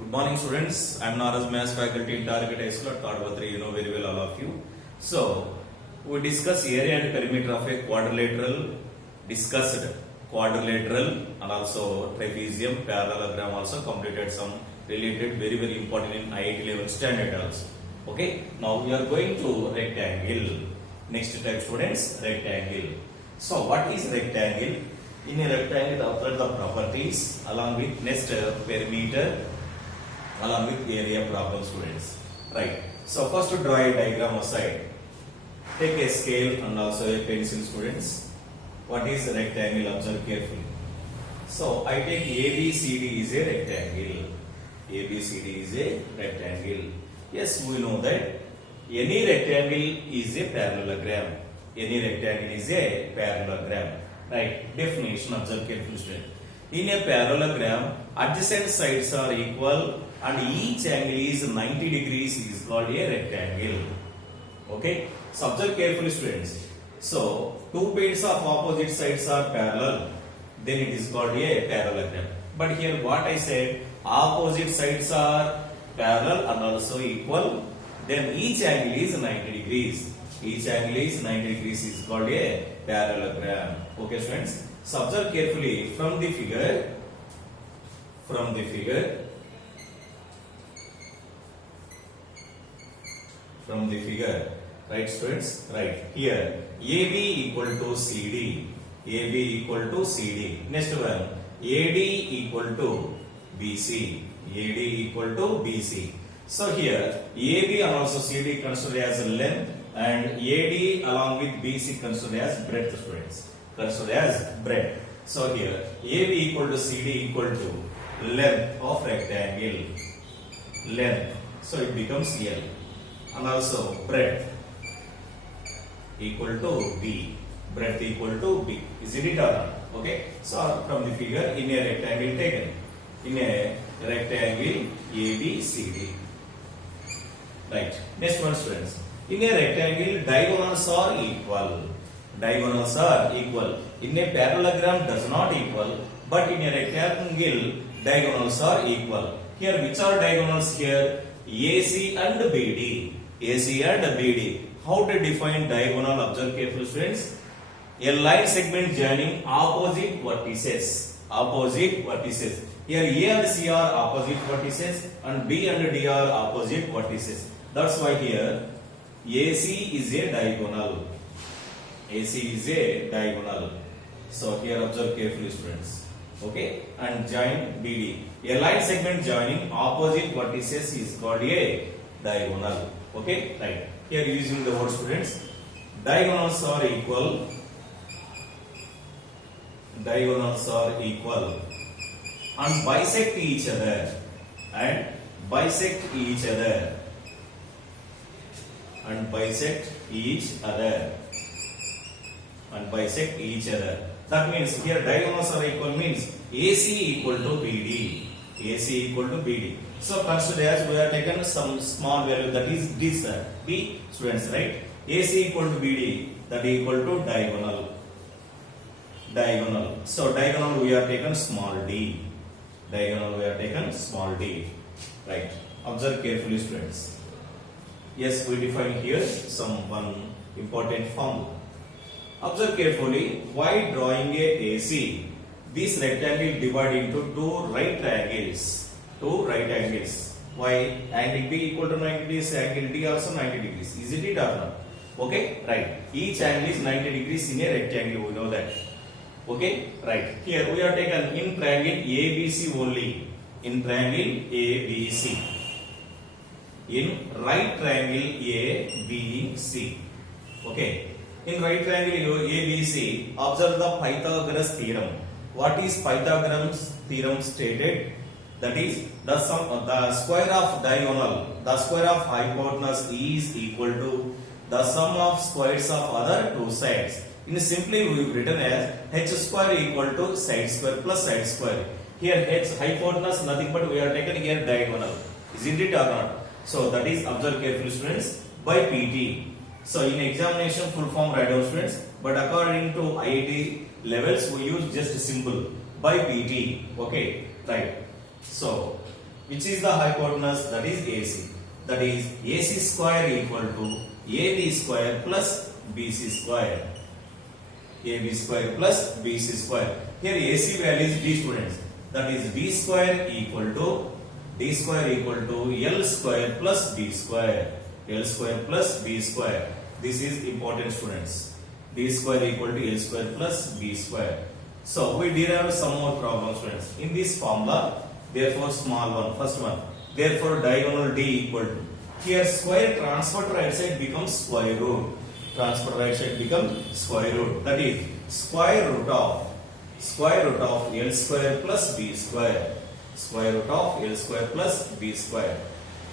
Good morning, students. I am Naraz Maths faculty in Target High School at Kadvatri. You know very well, all of you. So, we discuss area and perimeter of a quadrilateral, discussed quadrilateral and also trapezium, parallelogram also completed some related very important in IIT level standard also. Okay, now we are going to rectangle. Next type, students, rectangle. So, what is rectangle? In a rectangle, observe the properties along with next perimeter along with area problem, students. Right. So first to draw a diagram aside. Take a scale and also a pencil, students. What is a rectangle? Observe carefully. So I take ABCD is a rectangle. ABCD is a rectangle. Yes, we know that any rectangle is a parallelogram. Any rectangle is a parallelogram. Right. Definition, observe carefully, students. In a parallelogram, adjacent sides are equal and each angle is 90 degrees is called a rectangle. Okay. So observe carefully, students. So two pairs of opposite sides are parallel, then it is called a parallelogram. But here what I said, opposite sides are parallel and also equal, then each angle is 90 degrees. Each angle is 90 degrees is called a parallelogram. Okay, students. So observe carefully from the figure. Right, students? Right. Here AB equal to CD. AB equal to CD. Next one, AD equal to BC. AD equal to BC. So here AB and also CD considered as length and AD along with BC considered as breadth, students. Considered as breadth. So here AB equal to CD equal to length of rectangle. Length. So it becomes L. And also breadth equal to B. Breadth equal to B. Isn't it or not? Okay. So from the figure, in a rectangle taken. In a rectangle ABCD. Right. Next one, students. In a rectangle, diagonals are equal. Diagonals are equal. In a parallelogram does not equal, but in a rectangle, diagonals are equal. Here, which are diagonals here? AC and BD. AC and BD. How to define diagonal? Observe carefully, students. A line segment joining opposite vertices. Opposite vertices. Here A and C are opposite vertices and B and D are opposite vertices. That's why here AC is a diagonal. AC is a diagonal. So here observe carefully, students. Okay, and join BD. A line segment joining opposite vertices is called a diagonal. Okay, right. Here using the word, students. Diagonals are equal. Diagonals are equal and bisect each other. And bisect each other. And bisect each other. And bisect each other. That means here diagonals are equal means AC equal to BD. AC equal to BD. So consider as we have taken some small value, that is this B, students, right? AC equal to BD, that is equal to diagonal. Diagonal. So diagonal we have taken small d. Diagonal we have taken small d. Right. Observe carefully, students. Yes, we define here some one important formula. Observe carefully, while drawing a AC, this rectangle divided into two right triangles. Two right angles. Why? Angle B equal to 90 degrees, angle D also 90 degrees. Isn't it or not? Okay, right. Each angle is 90 degrees in a rectangle, we know that. Okay, right. Here we are taken in triangle ABC only. In triangle ABC. In right triangle ABC. Okay. In right triangle ABC, observe the Pythagoras theorem. What is Pythagoras theorem stated? That is the square of diagonal, the square of hypotenuse is equal to the sum of squares of other two sides. In simply we have written as h square equal to side square plus side square. Here h hypotenuse nothing but we have taken here diagonal. Isn't it or not? So that is, observe carefully, students, by PT. So in examination full form write down, students, but according to IIT levels we use just simple by PT. Okay, right. So which is the hypotenuse, that is AC. That is AC square equal to AB square plus BC square. AB square plus BC square. Here AC value is D, students. That is D square equal to L square plus B square. L square plus B square. This is important, students. D square equal to L square plus B square. So we derive some more problems, friends. In this formula, therefore small one, first one. Therefore diagonal D equal to. Here square transfer to right side becomes square root. Transfer to right side becomes square root. That is square root of L square plus B square. Square root of L square plus B square.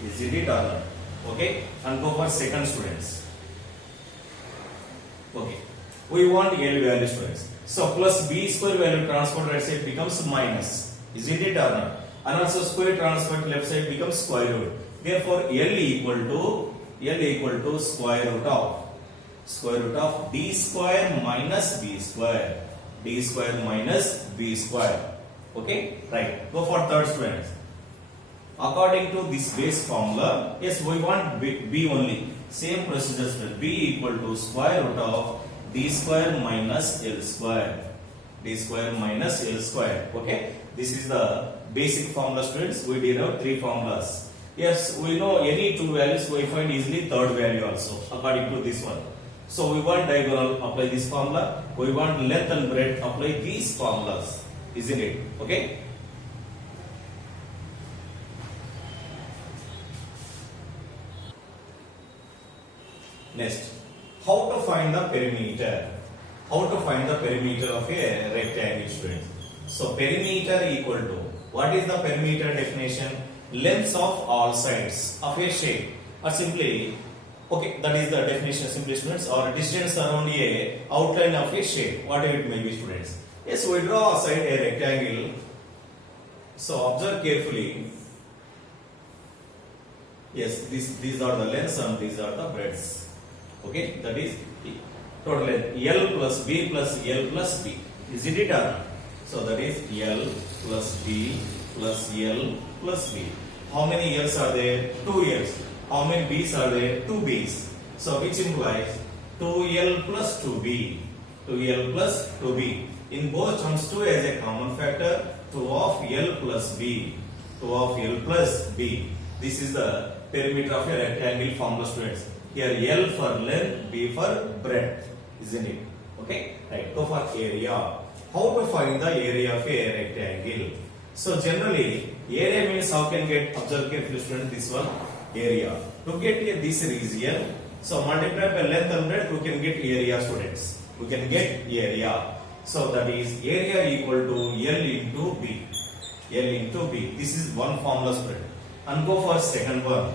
Is it or not? Okay. And go for second, students. Okay. We want L value, students. So plus B square value transfer to right side becomes minus. Is it or not? And also square transfer to left side becomes square root. Therefore L equal to square root of D square minus B square. D square minus B square. Okay, right. Go for third, students. According to this base formula, yes, we want B only. Same procedure, students. B equal to square root of D square minus L square. D square minus L square. Okay, this is the basic formula, students. We derive three formulas. Yes, we know any two values, we find easily third value also according to this one. So we want diagonal, apply this formula. We want length and breadth, apply these formulas. Isn't it? Okay. Next, how to find the perimeter? How to find the perimeter of a rectangle, students? So perimeter equal to, what is the perimeter definition? Lengths of all sides of a shape, or simply, okay, that is the definition, simply, students, or distance around a outline of a shape, whatever it may be, students. Yes, we draw aside a rectangle. So observe carefully. Yes, these are the lengths and these are the breadths. Okay, that is total length L plus B plus L plus B. Is it or not? So that is L plus B plus L plus B. How many L's are there? 2 L's. How many B's are there? 2 B's. So which implies 2L plus 2B. 2L plus 2B. In both terms, 2 as a common factor. 2 of L plus B. 2 of L plus B. This is the perimeter of a rectangle formula, students. Here L for length, B for breadth. Isn't it? Okay. Right. Go for area. How to find the area of a rectangle? So generally, area means how can get, observe carefully, students, this one, area. To get this region, so multiply by length and breadth, we can get area, students. We can get area. So that is area equal to L into B. L into B. This is one formula, student. And go for second one.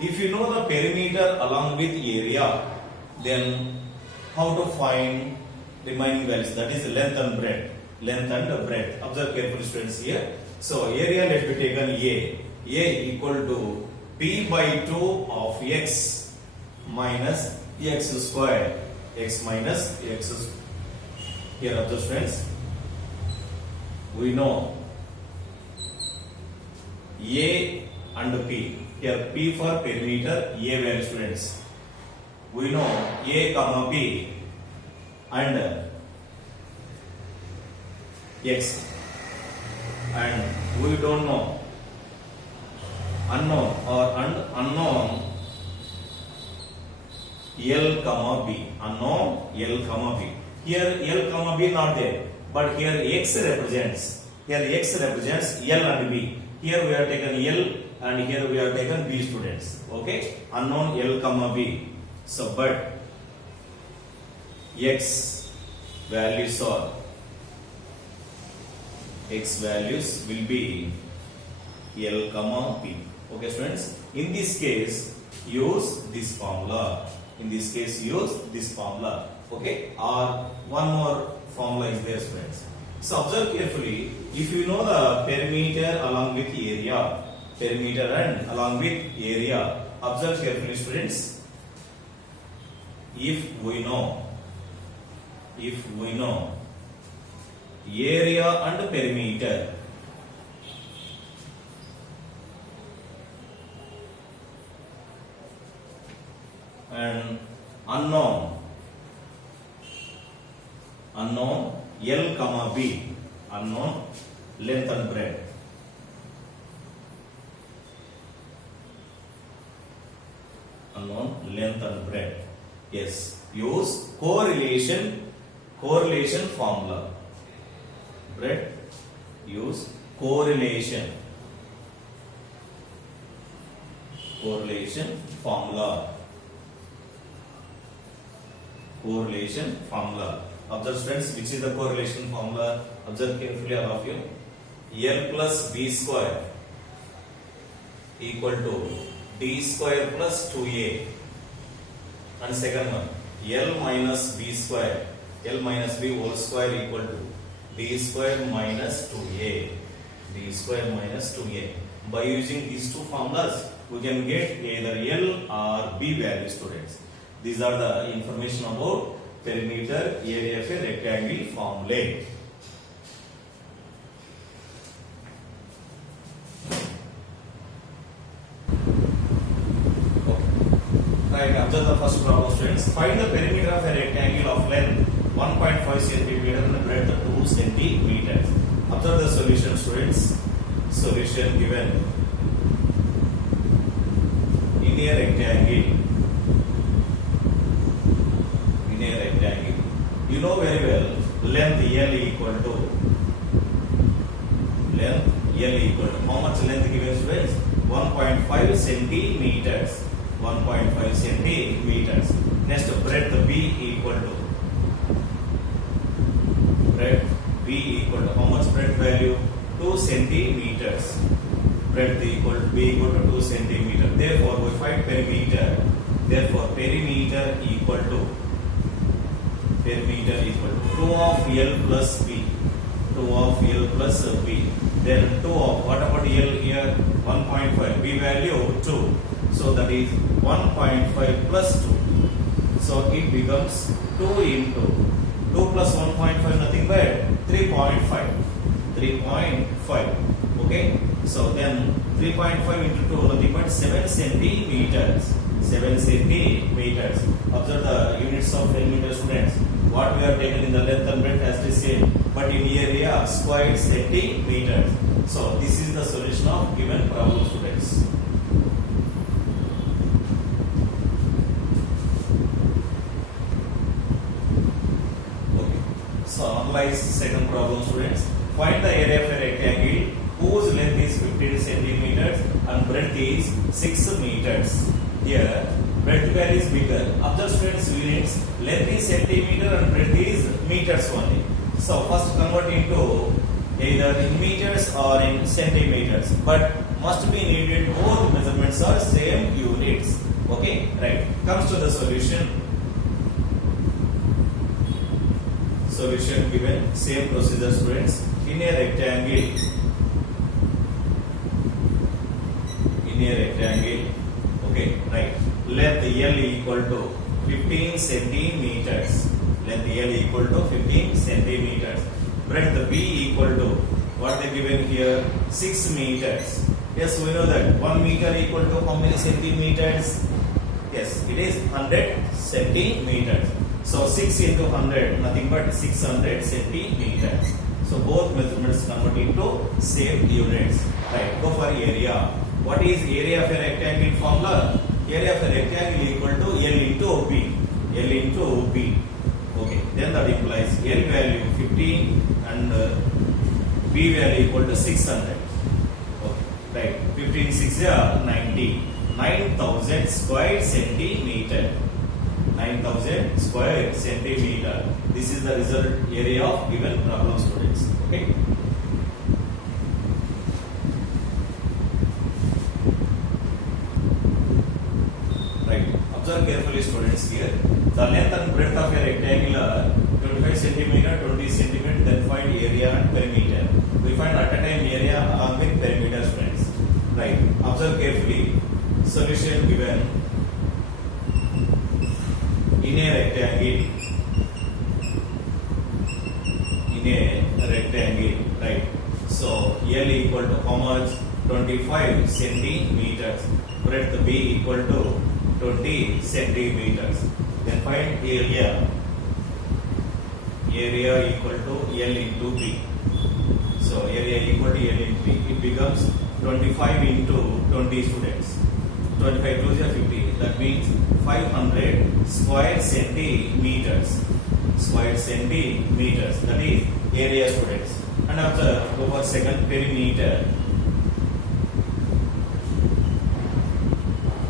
If you know the perimeter along with area, then how to find remaining values, that is length and breadth. Length and breadth. Observe carefully, students, here. So area, let be taken A. A equal to P by 2 of X minus X square. X minus X. Here, observe, students. We know A and P. Here P for perimeter, A value, students. We know A comma B and X, and we don't know unknown unknown L comma B. Unknown L comma B. Here L comma B not there, but here X represents L and B. Here we have taken L and here we have taken B, students. Okay, unknown L comma B. So but X values are, X values will be L comma B. Okay, students. In this case, use this formula. Okay. Or one more formula is there, students. So observe carefully. If you know the perimeter along with area, observe carefully, students. If we know area and perimeter. And unknown L comma B, unknown length and breadth. Unknown length and breadth. Yes, use correlation formula. Breadth, use correlation formula. Correlation formula. Observe students, which is the correlation formula? Observe carefully, all of you. L plus B square equal to D square plus 2A. And second one, L minus B square, L minus B whole square equal to D square minus 2A. D square minus 2A. By using these two formulas, we can get either L or B value, students. These are the information about perimeter area of a rectangle formulae. Right, observe the first problem, students. Find the perimeter of a rectangle of length 1.5 cm and breadth 2 cm. Observe the solution, students. Solution given in a rectangle. You know very well, length L equal to how much length given, students? 1.5 centimeters. 1.5 centimeters. Next, breadth B equal to how much breadth value? 2 centimeters. Breadth equal to B equal to 2 centimeters. Therefore, we find perimeter. Therefore, perimeter equal to 2 of L plus B. 2 of L plus B. Then 2 of, what about L here? 1.5. B value 2. So that is 1.5 plus 2. So it becomes 2 into 2 plus 1.5, nothing but 3.5. 3.5. Okay. So then 3.5 into 2, nothing but 7 centimeters. 7 centimeters. Observe the units of perimeter, students. What we have taken in the length and breadth as the same, but in area square centimeters. So this is the solution of given problem, students. Okay. So analyze second problem, students. Find the area of a rectangle whose length is 15 centimeters and breadth is 6 meters. Here, breadth value is bigger. Observe, students, units, length is centimeter and breadth is meters only. So first convert into either in meters or in centimeters, but must be needed both measurements are same units. Okay, right. Comes to the solution. Solution given, same procedure, students. In a rectangle, okay, right. Length L equal to 15 centimeters. Length L equal to 15 centimeters. Breadth B equal to, what they given here? 6 meters. Yes, we know that 1 meter equal to how many centimeters? Yes, it is 100 centimeters. So 6 into 100, nothing but 600 centimeters. So both measurements convert into same units. Right, go for area. What is area of a rectangle formula? Area of a rectangle equal to L into B. L into B. Okay, then that implies L value 15 and B value equal to 600. Okay, right. 15 6 90. 9,000 square centimeter. 9,000 square centimeter. This is the result area of given problem, students. Okay. Right. Observe carefully, students, here. The length and breadth of a rectangle are 25 centimeter, 20 centimeter, then find area and perimeter. We find at a time area along with perimeter, students. Right. Observe carefully. Solution given in a rectangle. In a rectangle, right? So L equal to how much? 25 centimeters. Breadth B equal to 20 centimeters. Then find area. Area equal to L into B. So area equal to L into B. It becomes 25 into 20 students. 25 to 50. That means 500 square centimeters. Square centimeters. That is area, students. And after go for second, perimeter.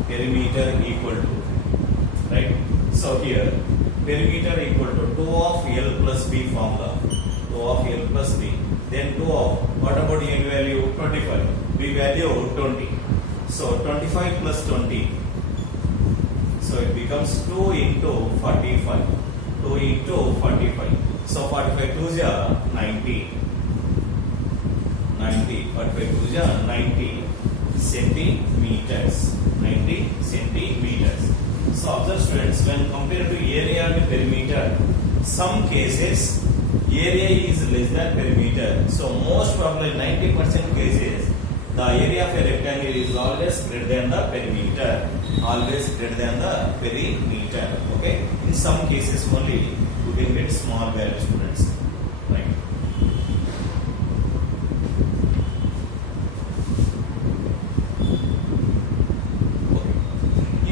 Perimeter equal to, right? So here perimeter equal to 2 of L plus B formula. 2 of L plus B. Then 2 of, what about L value? 25. B value 20. So 25 plus 20. So it becomes 2 into 45. 2 into 45. So 45 to 90. 90. 45 to 90 centimeters. 90 centimeters. So observe, students, when compared to area and perimeter, some cases area is less than perimeter. So most probably 90% cases the area of a rectangle is always greater than the perimeter. Always greater than the perimeter. Okay. In some cases only you can get small value, students. Right.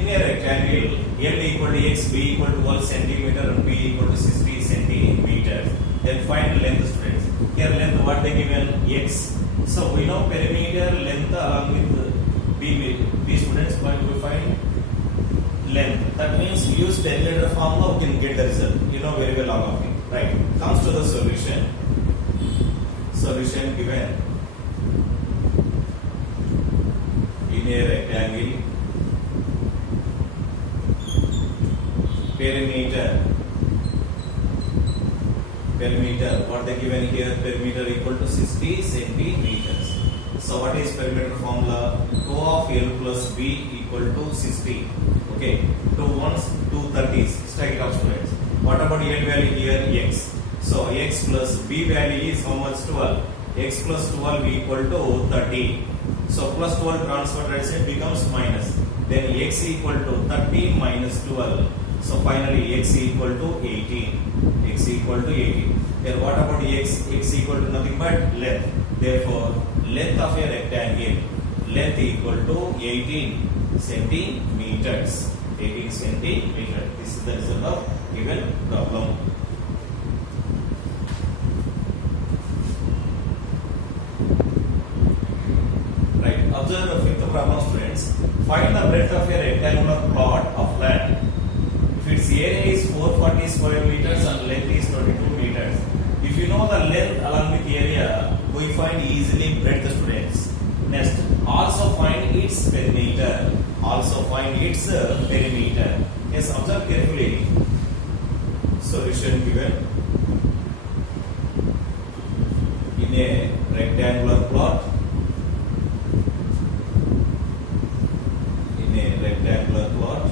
A rectangle, L equal to X, B equal to 1 centimeter and B equal to 60 centimeters. Then find length, students. Here length, what they given? X. So we know perimeter length along with B students, but we find length. That means use perimeter formula, we can get the result. You know very well all of it. Right. Comes to the solution. Solution given in a rectangle. Perimeter, what they given here? Perimeter equal to 60 centimeters. So what is perimeter formula? 2 of L plus B equal to 60. Okay, 2 ones, 2 30s. Strike it off, students. What about L value here? X. So X plus B value is how much? 12. X plus 12 equal to 30. So plus 12 transfer right becomes minus. Then X equal to 30 minus 12. So finally X equal to 18. X equal to 18. Here what about X? X equal to nothing but length. Therefore length of a rectangle, length equal to 18 centimeters. 18 centimeters. This is the result of given problem. Right. Observe the fifth problem, students. Find the breadth of a rectangular plot of land. Its area is 440 square meters and length is 22 meters. If you know the length along with area, we find easily breadth, students. Next, also find its perimeter. Also find its perimeter. Yes, observe carefully. Solution given in a rectangular plot. In a rectangular plot.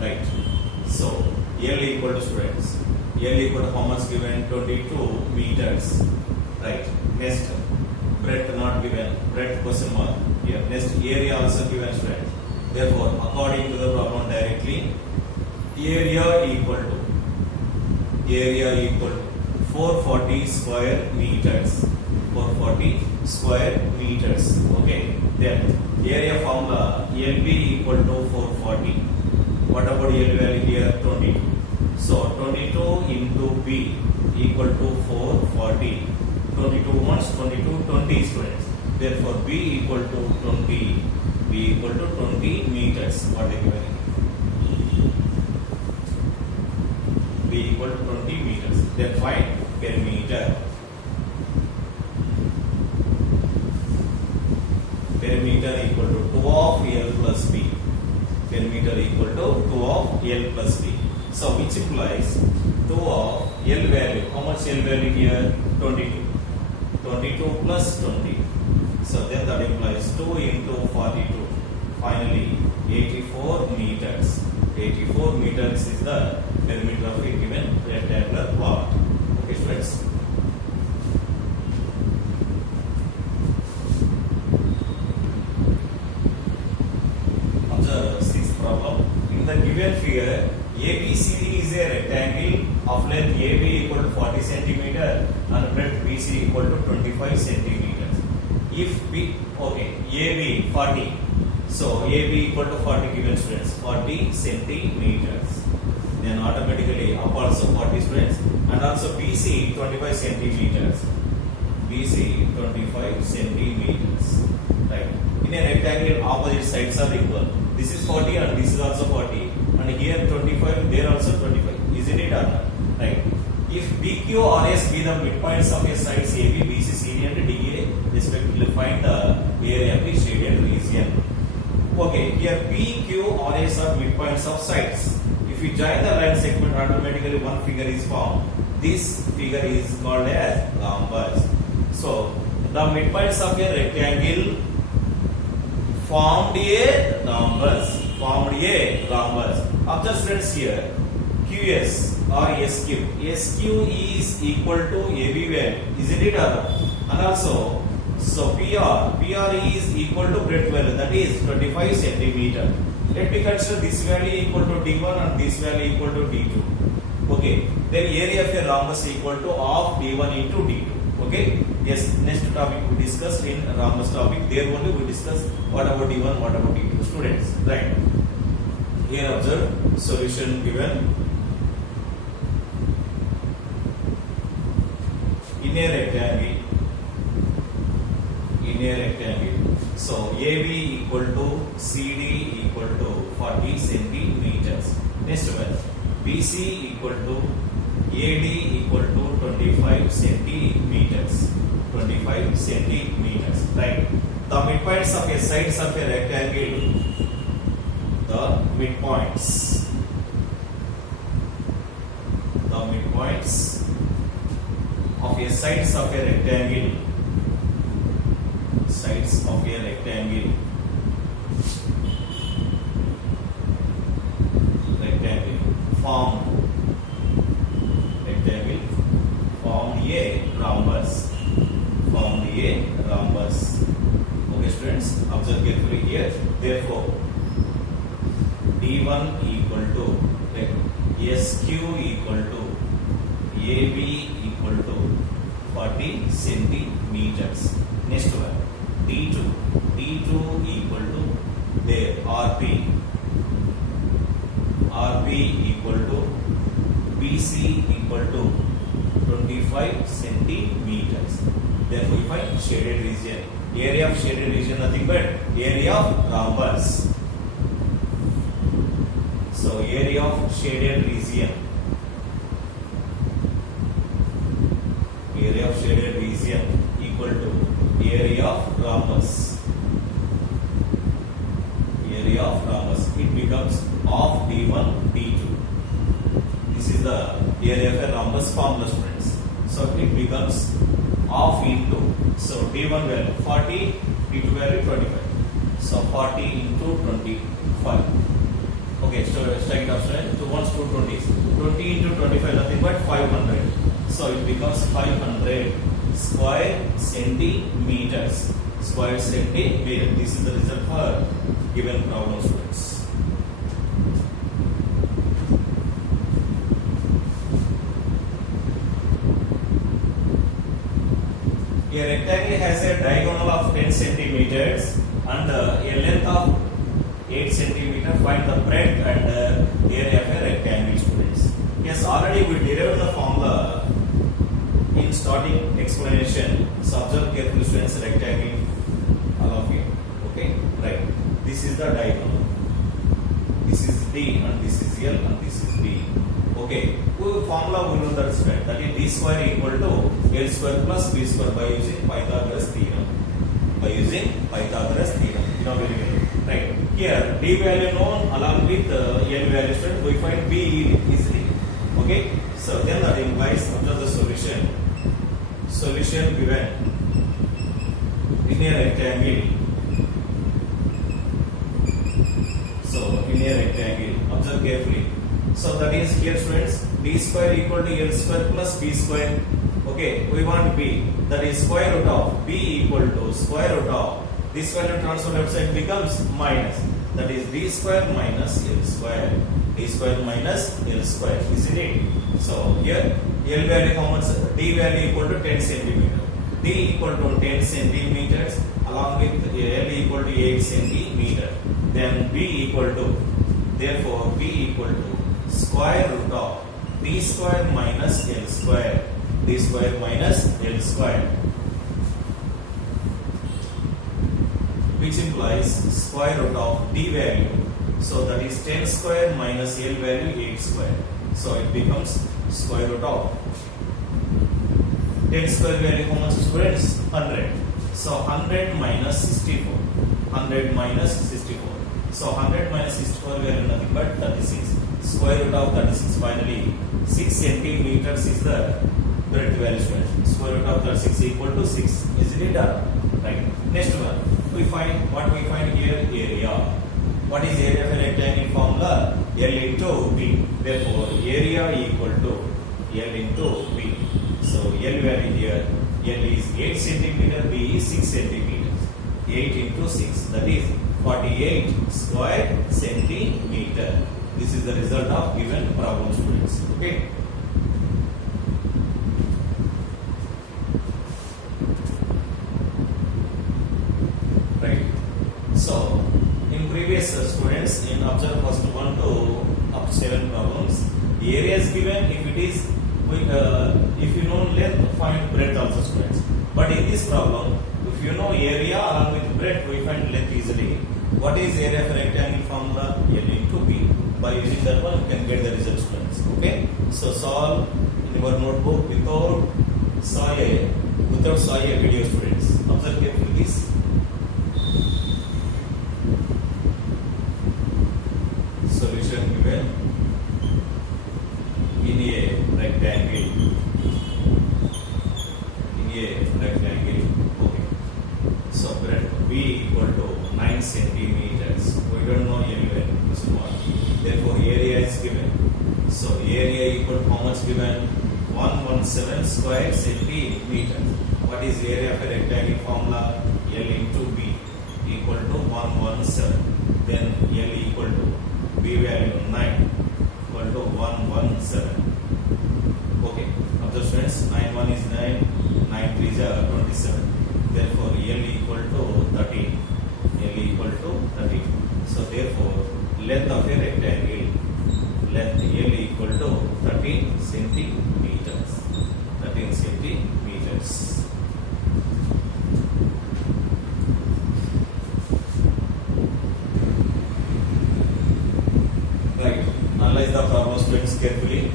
Right. So L equal to, students. L equal to how much given? 22 meters. Right. Next, breadth not given. Breadth question mark. Here. Next, area also given, students. Therefore, according to the problem directly, area equal to 440 square meters. 440 square meters. Okay. Then area formula LB equal to 440. What about L value here? 22. So 22 into B equal to 440. 22 once, 22, 20 students. Therefore B equal to 20. B equal to 20 meters. What they given? B equal to 20 meters. Then find perimeter. Perimeter equal to 2 of L plus B. Perimeter equal to 2 of L plus B. So which implies 2 of L value. How much L value here? 22. 22 plus 20. So then that implies 2 into 42. Finally 84 meters. 84 meters is the perimeter of a given rectangular plot. Okay, students. rectangle of length AB equal to 40 centimeter and breadth BC equal to 25 centimeters. If B, okay, AB 40, so AB equal to 40 given students, 40 centimeters. Then automatically up also 40 students, and also BC 25 centimeters. BC 25 centimeters. Right. In a rectangle, opposite sides are equal. This is 40 and this is also 40. And here 25, there also 25. Isn't it or not? Right. If BQ or S be the midpoints of a sides AB, BC, CD and DA, respectively find the area of the shaded region. Okay, here PQ or S are midpoints of sides. If you join the line segment, automatically one figure is formed. This figure is called as rhombus. So, the midpoints of a rectangle formed a rhombus. Observe friends here, QS or SQ. SQ is equal to AB value, isn't it? And also, so PR is equal to breadth value, that is 25 centimeter. Let me consider this value equal to D1 and this value equal to D2. Okay, then area of a rhombus equal to half D1 into D2. Okay, yes, next topic we discussed in rhombus topic. There only we discuss what about D1, what about D2. Students, right? Here observe solution given. In a rectangle, so AB equal to CD equal to 40 centimeters. Next one, BC equal to AD equal to 25 centimeters. 25 centimeters, right? The midpoints of a sides of a rectangle, the midpoints of a sides of a rectangle, formed a rhombus. Okay, students, observe carefully here. Therefore, D1 equal to SQ equal to AB equal to 40 centimeters. Next one, D2 equal to there RP equal to BC equal to 25 centimeters. Therefore, we find shaded region. Area of shaded region nothing but area of rhombus. So, area of shaded region. Equal to area of rhombus. It becomes half D1, D2. This is the area of a rhombus formula, students. So it becomes half into, so D1 value 40, D2 value 25. So 40 into 25. Okay, so strike it off, students. 2 ones, 2 20s. 20 into 25 nothing but 500. So it becomes 500 square centimeters. This is the result for given problem, students. A rectangle has a diagonal of 10 centimeters and a length of 8 centimeters. Find the breadth and area of a rectangle, students. Yes, already we derived the formula in starting explanation. So observe carefully, students. Rectangle, all of you. Okay, right. This is the diagonal. This is D and this is L and this is B. Okay, formula we know that square. That is D square equal to L square plus B square by using Pythagoras theorem. You know very well. Right. Here D value known along with L value, student, we find B easily. Okay. So then that implies after the solution. Solution given in a rectangle. So in a rectangle, observe carefully. So that is here, students, D square equal to L square plus B square. Okay, we want B, that is square root of B equal to square root of this value transfer left side becomes minus, that is D square minus L square. D square minus L square, isn't it? So here L value how much? D value equal to 10 centimeter. D equal to 10 centimeters along with L equal to 8 centimeter. Then B equal to, therefore B equal to square root of D square minus L square. D square minus L square, which implies square root of D value. So that is 10 square minus L value 8 square. So it becomes square root of 10 square value how much, students? 100. So 100 minus 64. 100 minus 64. So 100 minus 64 value nothing but 36. Square root of 36. Finally 6 centimeters is the breadth value, students. Square root of 36 equal to 6. Is it done? Right. Next one. We find what we find here, area. What is area of a rectangle formula? L into B. Therefore, area equal to L into B. So, L value here, L is 8 centimeter, B is 6 centimeters. 8 into 6, that is 48 square centimeter. This is the result of given problem, students. Okay. Right. So, in previous students, in observe first 1 to up to 7 problems, area is given. If it is, if you know length, find breadth also, students. But in this problem, if you know area along with breadth, we find length easily. What is area of rectangle formula? L into B. By using that one, you can get the result, students. Okay. So solve in your notebook without saw a video, students. Observe carefully this. Solution given in a rectangle. Okay. So breadth B equal to 9 centimeters. We don't know anywhere. This is one. Therefore, area is given. So area equal to how much given? 117 square centimeters. What is area of a rectangle formula? L into B equal to 117. Then L equal to B value 9 equal to 117. Okay. Observe, friends. 9 1 is 9. 9 3 is 27. Therefore, L equal to 13. L equal to 13. So therefore, length of a rectangle, length L equal to 13 centimeters. 13 centimeters. Right. Analyze the problem, students, carefully.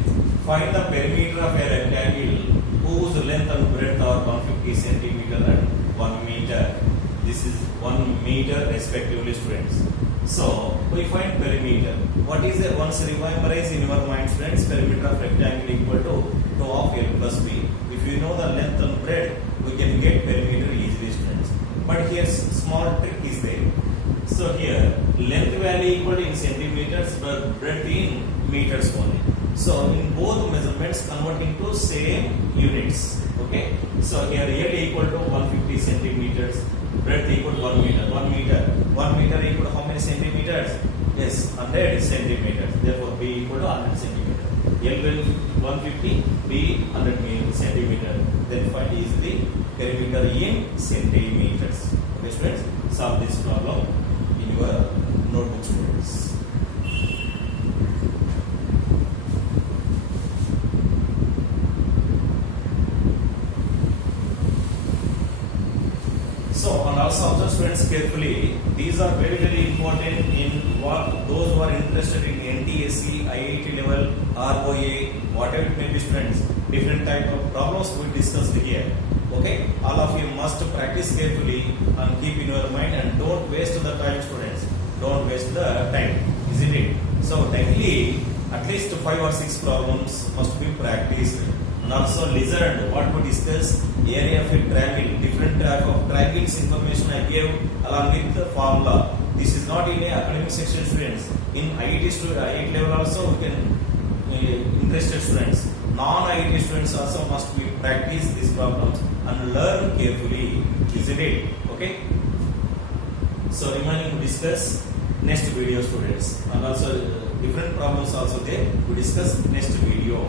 Find the perimeter of a rectangle whose length and breadth are 150 centimeter and 1 meter. This is 1 meter respectively, students. So we find perimeter. What is the once memorize in your mind, students? Perimeter of rectangle equal to 2 of L plus B. If you know the length and breadth, we can get perimeter easily, students. But here small trick is there. So here length value equal in centimeters, but breadth in meters only. So in both measurements convert into same units. Okay. So here L equal to 150 centimeters, breadth equal to 1 meter. 1 meter equal to how many centimeters? Yes, 100 centimeters. Therefore, B equal to 100 centimeters. L will 150, B 100 centimeter. Then find is the perimeter in centimeters. Okay, students, solve this problem in your notebook, students. So, and also observe, students, carefully. These are very, very important in what those who are interested in NTSC, IIT level, ROA, whatever it may be, students. Different type of problems we discussed here. Okay, all of you must practice carefully and keep in your mind, and don't waste the time, students. Don't waste the time, isn't it? So, daily at least 5 or 6 problems must be practiced. And also listen what we discuss, area of a triangle, different type of triangles information I gave along with the formula. This is not in a academic section, students. In IIT level also we can interested students. Non-IIT students also must be practice these problems and learn carefully, isn't it? Okay. So remaining to discuss next video, students, and also different problems also there we discuss next video.